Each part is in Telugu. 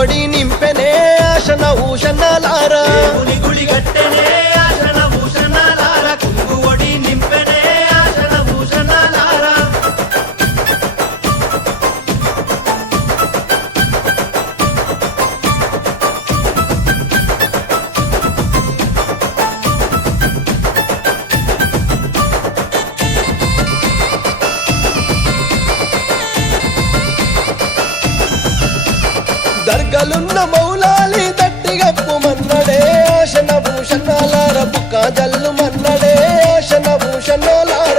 ఒడి నింపెనే ఆశన ఊషణలారా దేవుని గుడి గట్టెనే ఆశన భూషణాలార కుంగు ఒడి నింపెనే ఆశన భూషణాలార దర్గలున్న మౌలాలి దట్టిగప్పు మన్నడే ఆశన భూషణాలార బుక్క జల్లు మన్నడే ఆశన భూషణాలార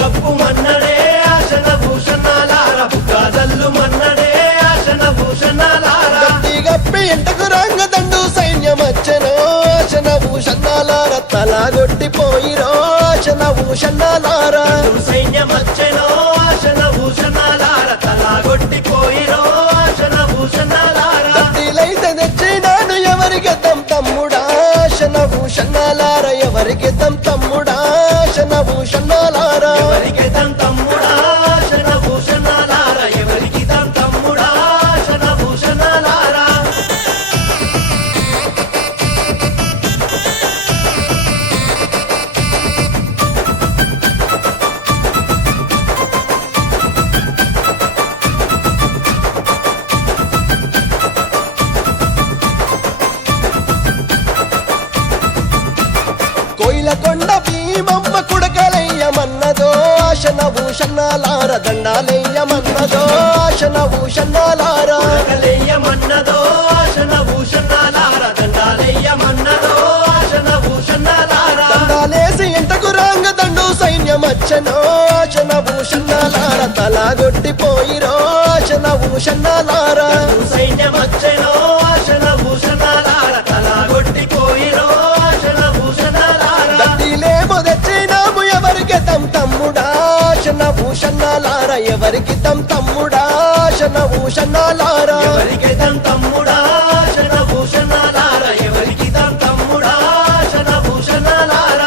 గప్పు మన్నడే ఆశన భూషణాలార బుక్కజల్లు మన్నడే ఆశన భూషణాలార గట్టిగప్పి ఇంటకు రంగదండు సైన్యమచ్చనో ఆశన భూషణాలార తలగొట్టిపోయిరో ఆశన భూషణాలార సైన్యమచ్చెనో ఆశన భూషణాలార తలాగొట్టిపోయిరో ఆశన భూషణాలార గట్టిలైతే తెచ్చినాను ఎవరికి తమ్ముడా ఆశన భూషణాలార ఎవరికి తమ్ముడా ఆశన భూషణాలార ఎవరికి తమ్ముడా ఆశన భూషణాలార ఎవరికి తమ్ముడా ఆశన భూషణాలార కోయిలకొండ భీమమ్మ కుడకలయ్యమన్నదో ఆశన భూషణాలార దండాలయ్యమన్నదో ఆశన భూషణాలార కలయ్యమన్నదో ఆశన భూషణాలార దండాలయ్యమన్నదో ఆశన భూషణాలార దండాలేసి ఇంటకు రంగదండు సైన్యమచ్చనో ఆశన భూషణాలార తలగొట్టిపోయిరో ఆశన భూషణాలార సైన్యమచ్చెనో ఆశన భూషణాలార తలాగొట్టిపోయిరో ఆశన భూషణాలార దట్టిలేమో తెచ్చినాము ఎవరికి తమ్ముడా ఆశన భూషణాలార ఎవరికి తమ్ముడా ఆశన భూషణాలార ఎవరికి తమ్ముడా ఆశన భూషణాలార ఎవరికి తమ్ముడా ఆశన భూషణాలార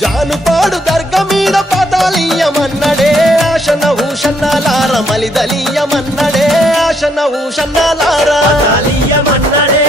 జానుపాడు దర్గ మీద పాతాళీయమన్నడే ఆశన భూషణాలార మలిదలీయమన్నడే ఆశన భూషణాలార కాళీయమన్నడే